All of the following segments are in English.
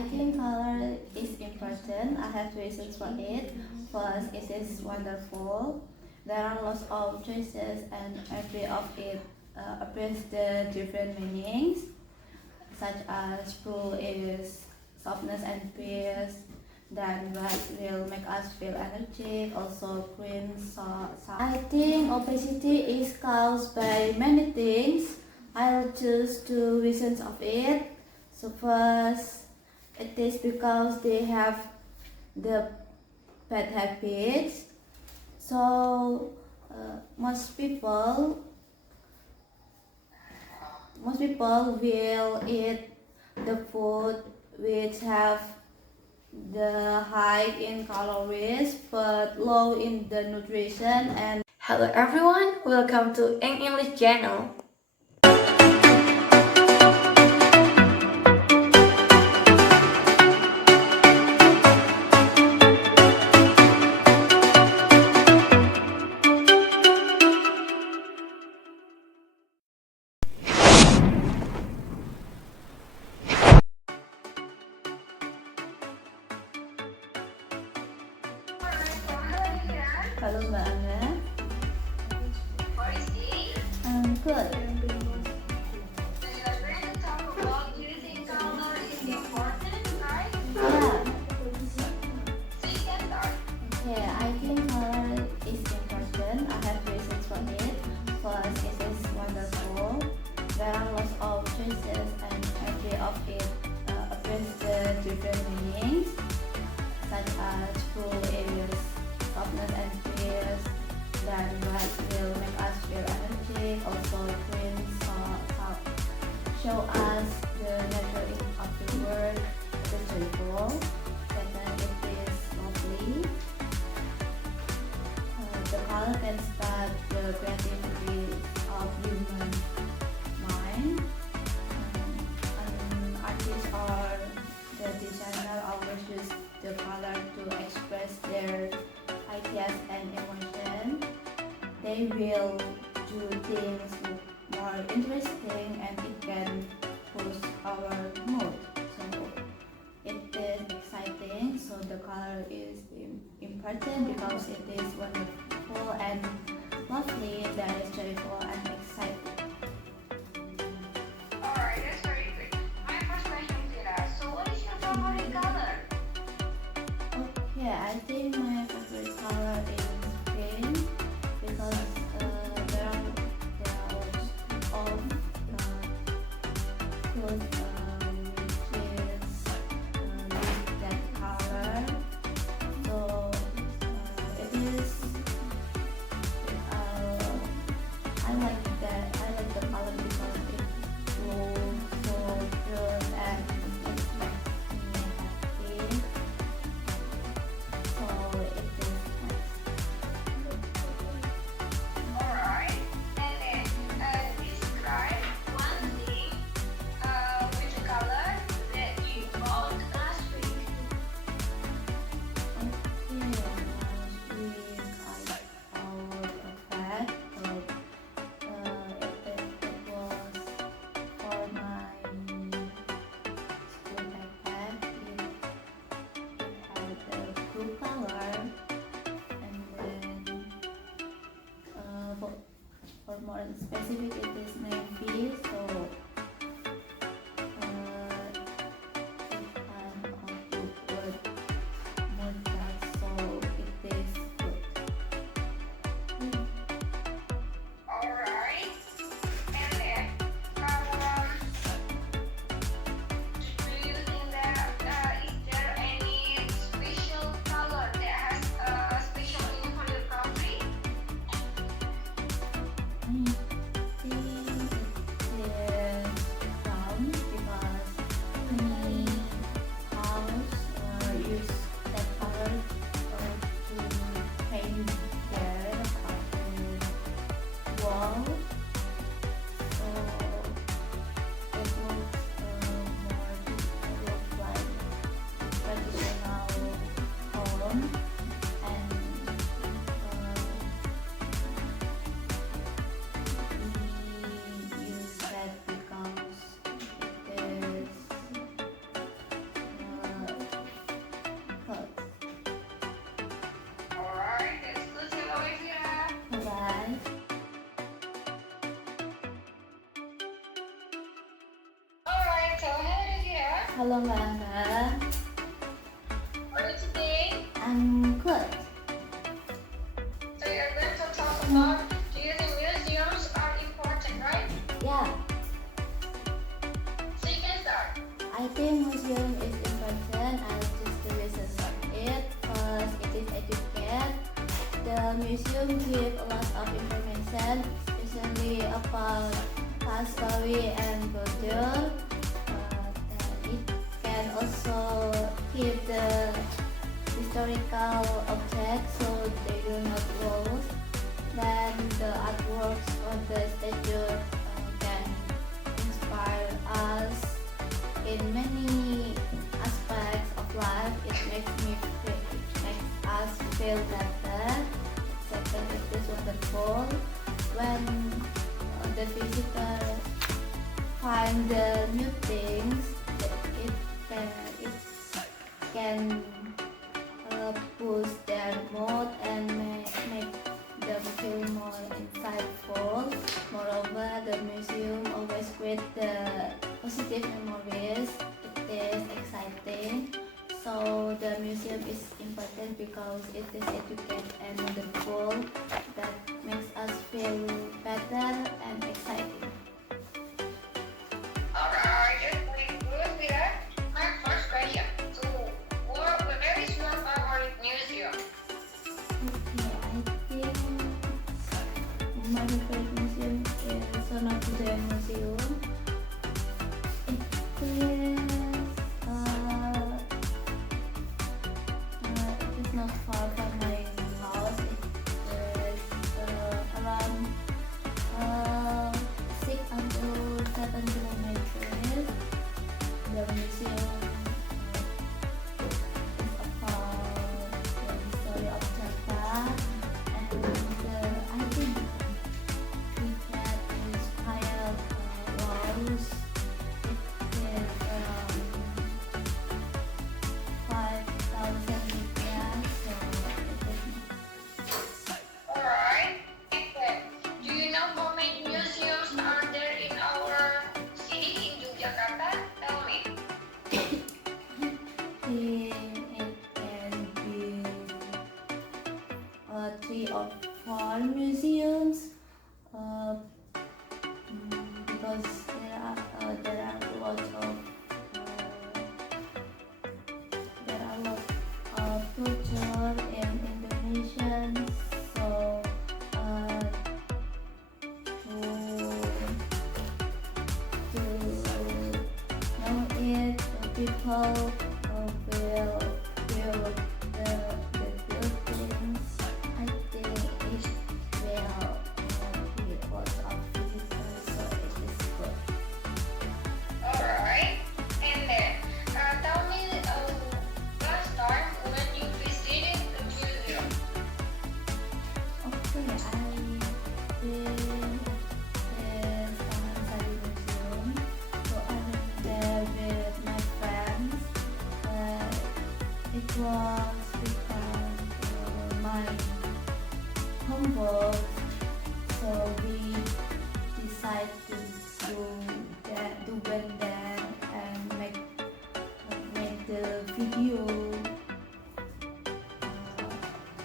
I think color is important. I have reasons for it. First, it is wonderful. There are lots of choices and every of it appears the different meanings, such as blue is softness and peace, then red will make us feel energetic, also green I think obesity is caused by many things. I'll choose two reasons of it. So first, it is because they have the bad habits. So most people will eat the food which have the high in calories but low in the nutrition. And hello everyone, welcome to English channel. Halo Mbak Angga. How is it? Good. So you are going to talk about using color is important, right? Yeah. So you can start. Okay, I think color is important. I have reasons for it. First, it is wonderful. There are lots of choices and every of it appears the different meanings, such as blue is softness and peace, then red will make us feel energetic, also green show us the natural meaning of the word, it is joyful, second it is lovely. The color can start the creativity of human mind. An artist or the designer always use the color to express their ideas and emotion. They will do things more interesting and it can boost our mood. So it is exciting. So the color is important because it is wonderful and lovely. That is joyful and exciting. Alright, that's very good. My first question is Vira. So what is your favorite color? Okay, I think my favorite color is green because there are lots of clothes which is that color. So it is I like that. I like the color because it's so good and it makes me happy. So it is nice. Alright, and then describe one thing with the color that you bought last week. Okay, last week I bought a bag, but it was for my school backpack. It had a blue color, and then for more specific, it is navy. So it kind of good word more dark, so it is good. Alright, and then do you think that is there any special color that has a special meaning for your country? I think Halo Mbak Angga. How are you today? I'm good. So you're going to talk about, do you think museums are important, right? Yeah, So you can start. I think museum is important and just the reasons of it. First, it is educate. The museum give a lot of information, especially about past story and culture. It can also keep the historical objects so they do not lose. Then the artworks on the statue can inspire us in many aspects of life. It makes us feel better. Second, it is wonderful when the visitor find the new things. It can boost their mood and make them feel more insightful. Moreover, the museum always create the positive memories. It is exciting. So the museum is important because it is educative and wonderful that makes us feel better and exciting. Alright, that's really good, Vira. My first question. So, where is your favorite museum? Okay, I think my favorite museum is Senatural Museum. It is not far from my house. It is around 6 until 7 kilometers. The museum is about the history of Jakarta, and I think we can inspire walls. It is 5,000 meters, so it is Alright. Okay. Do you know how many museums are there in our city in Yogyakarta? Tell me. it can be 3 or 4 museums because there are lots of culture in Indonesia. So to know it, people will the buildings. I think it will be lots of visitors, so it is good. Alright. And then, tell me last time when you visited the museum. Okay, I did this Materi museum. So I went there with my friends. It was because my homework, so we decided to went there and make the video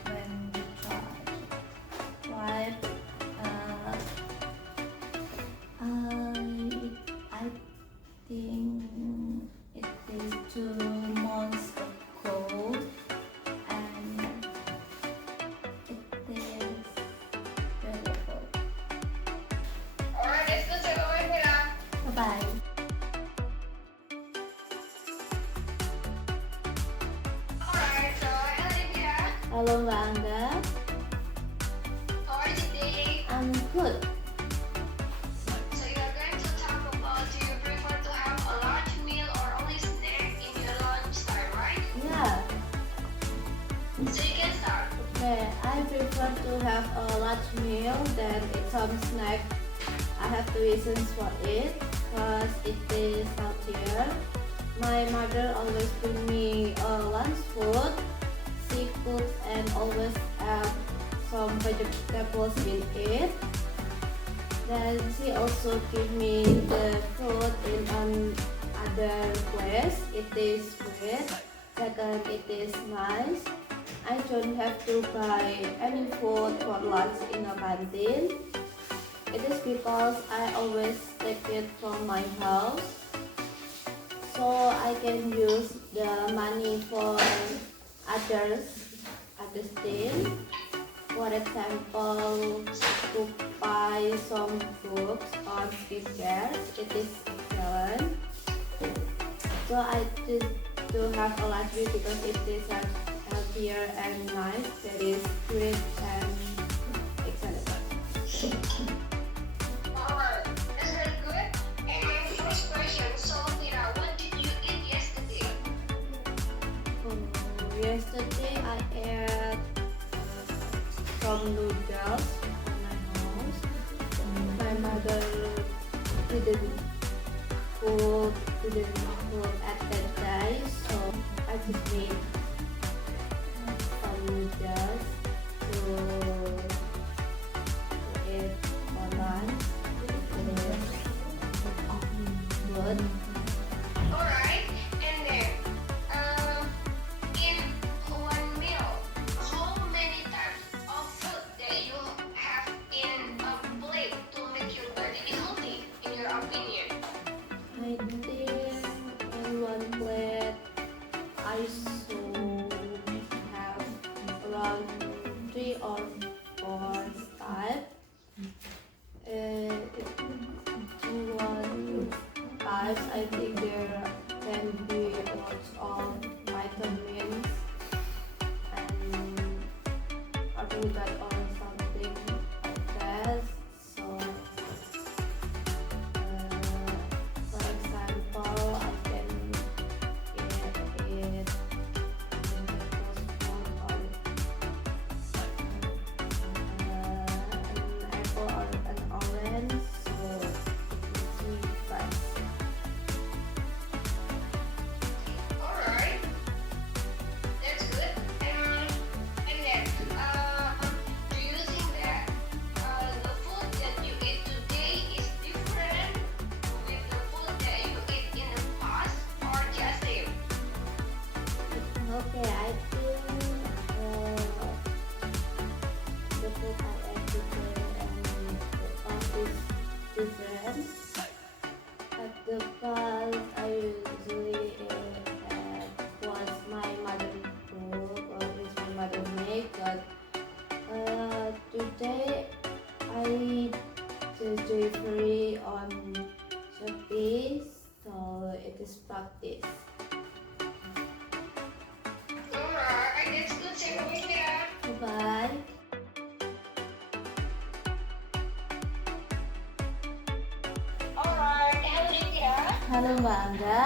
when we tried. I think it is 2 months ago, and it is beautiful. Alright, that's good. Take away, Vira. Bye bye. Alright, so hello, Vira. Halo Mbak Angga, How are you today? I'm good. So you are going to talk about, do you prefer to have a large meal or only snack in your lunchtime, right? Yeah. So you can start. Okay, I prefer to have a large meal than eat some snack. I have 2 reasons for it. First, it is healthier. My mother always bring me lunch food, seafood, and always add some vegetables in it. Then she also give me the fruit in an other place, it is great. Second, it is nice. I don't have to buy any food for lunch in a canteen. It is because I always take it from my house, so I can use the money for other things. For example, to buy some books on skincare, it is excellent. So I just to have a library because it is healthier and nice. That is great and excellent. Alright, that's very good. And my first question, so Vira, what did you eat yesterday? Yesterday I ate some noodles in my house. My mother didn't cook at that day, so I just made some noodles to eat for lunch. Good. Alright, and then in one meal, how many types of food that you have in a plate to make your body healthy, in your opinion? I think in one plate I should have around 3 or 4 types. In one type, I think there can be lots of vitamins and carbohydrates or something like that. So, for example, I can eat an apple or an orange, so it's really fresh. Alright, that's good. And then, do you think that the food that you eat today is different with the food that you eat in the past, or just same? Okay, I think the food I ate today and the past is different. At the past, I usually ate what my mother cook or which my mother make, but today I just delivery on Shopee, so it is practice. Alright, that's good. Say Vira. Bye. Alright, hello Vira. Halo Mbak Angga,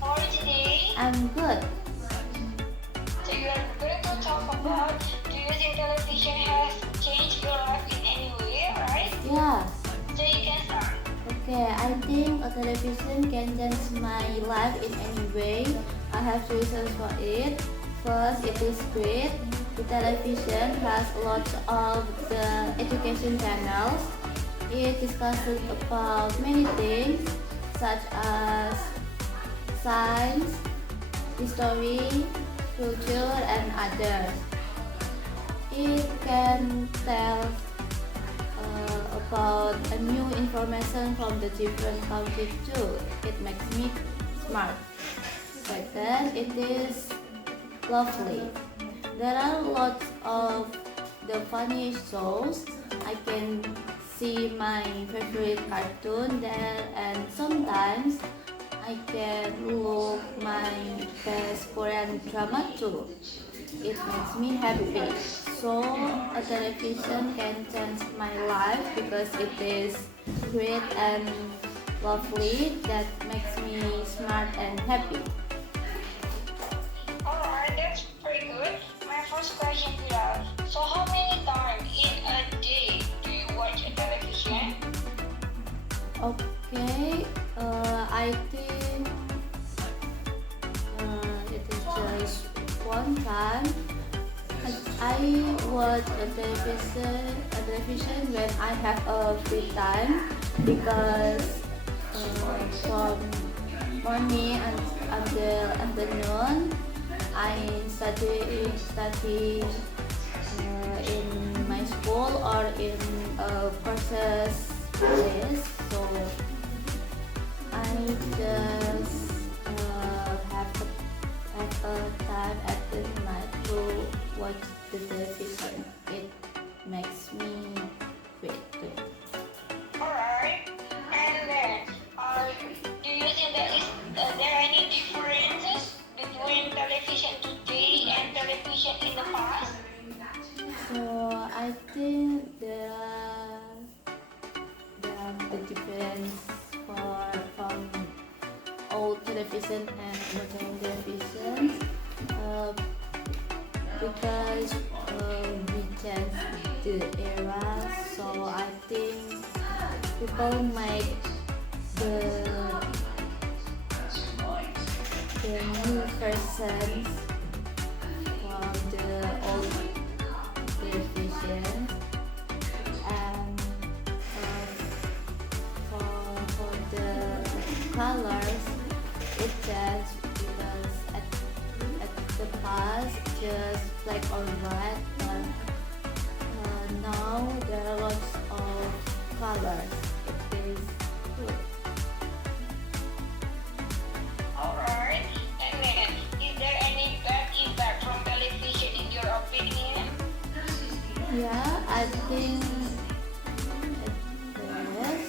How are you today? I'm good. So you are going to talk about, do you think television has changed your life in any way, right? Yeah, So you can start. okay, I think a television can change my life in any way. I have reasons for it. First, it is great. The television has lots of the education channels. It discusses about many things such as science, history, culture, and others. It can tell about a new information from the different countries too. It makes me smart. Second, it is lovely. There are lots of the funny shows. I can see my favorite cartoon there, and sometimes I can look my best Korean drama too. It makes me happy. So a television can change my life because it is great and lovely that makes me smart and happy. Alright, that's pretty good. My first question to you. So how many times in a day do you watch a television? Okay, I think it is just one time. I watch a television when I have a free time because from morning until afternoon. I study in my school or in courses place. So I just have a time at the night to watch the television. It makes me great too. Alright. And then, do you think there any differences between television today and television in the past? So I think there are the difference from old television and modern television because we changed the era. So I think people make the new versions from the old television, and for the colors it changed because at the past just black or white, but now there are lots of colors. It is good. Alright. And then, is there any bad impact from television in your opinion? Yeah, I think it is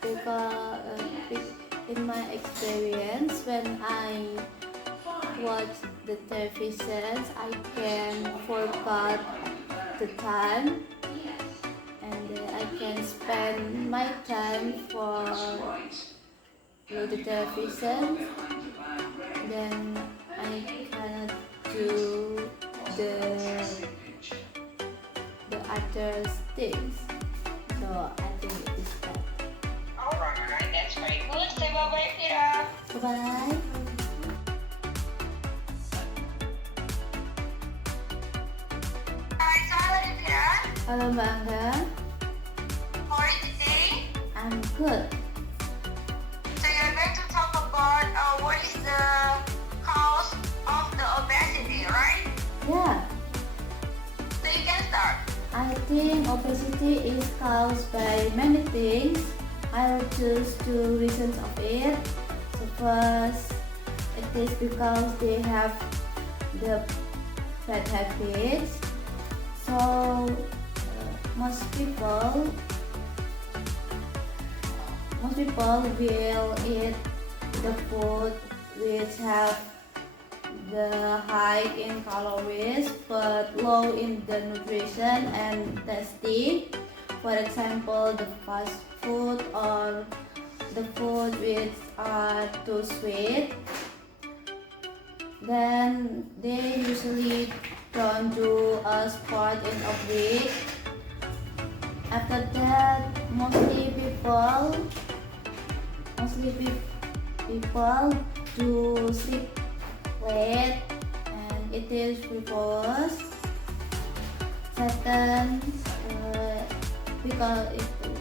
because in my experience, when I watch the television, I can forget the time, and I can spend my time for the television. Then I cannot do the other things. So I think it is bad. Alright, that's very good. Say bye-bye, Vira. Bye. Hi, Tyler and Vira. Halo Mbak Angga, How are you today? I'm good. So you're going to talk about what is the cause of the obesity, right? Yeah, So you can start. I think obesity is caused by many things. I will choose two reasons of it. So first, it is because they have the bad habits. So most people will eat the food which have the high in calories but low in the nutrition and tasty. For example, the fast food or the food which are too sweet. Then they usually don't do a sport in a week. After that, mostly people do sleep late, and it is because certain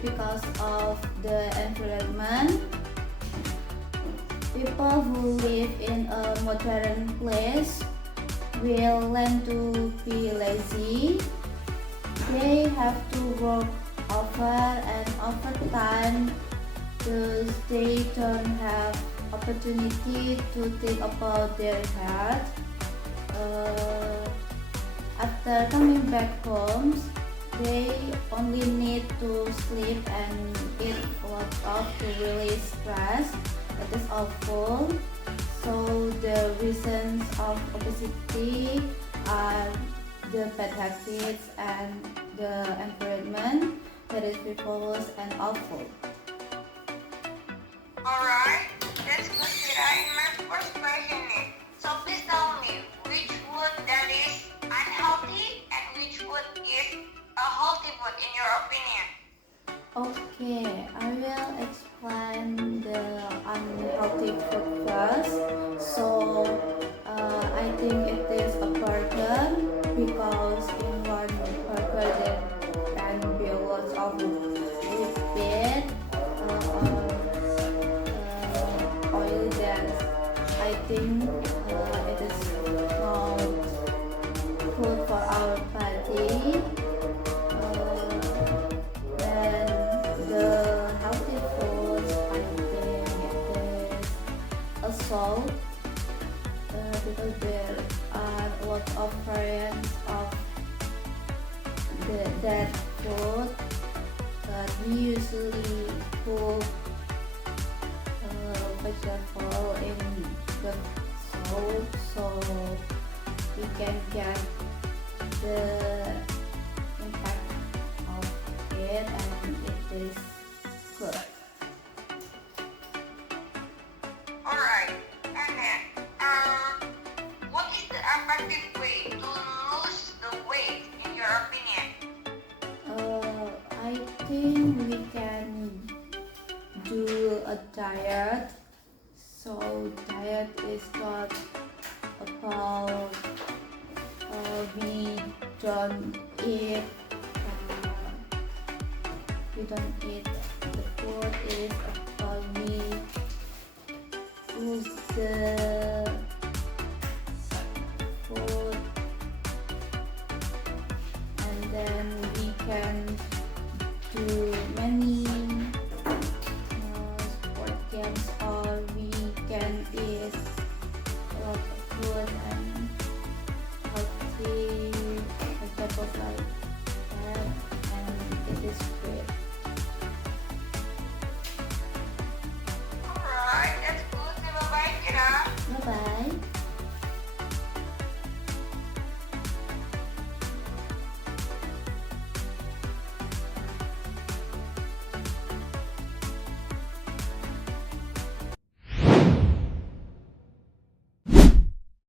because of the environment. People who live in a modern place will learn to be lazy. They have to work over and over time because they don't have opportunity to think about their health. After coming back home, they only need to sleep and eat a lot of to release stress. That is awful. So the reasons of obesity are the bad habits and the environment that is frivolous and awful. Alright, that's good, Vira. And my first question is, so please tell me which food that is unhealthy and which food is a healthy food in your opinion. Okay, I will explain the unhealthy food first. So I think it is a burger because in one burger there can be a lot of lipid I think it is not good for our body. And the healthy food, I think it is a salt, because there are a lot of variants of that food, but we usually cook vegetable in the salt, so we can get the impact of it, and it is good. Alright, and then, what is the effective way to lose the weight in your opinion? I think we can do a diet. So diet is not about we don't eat the food. It is about we use the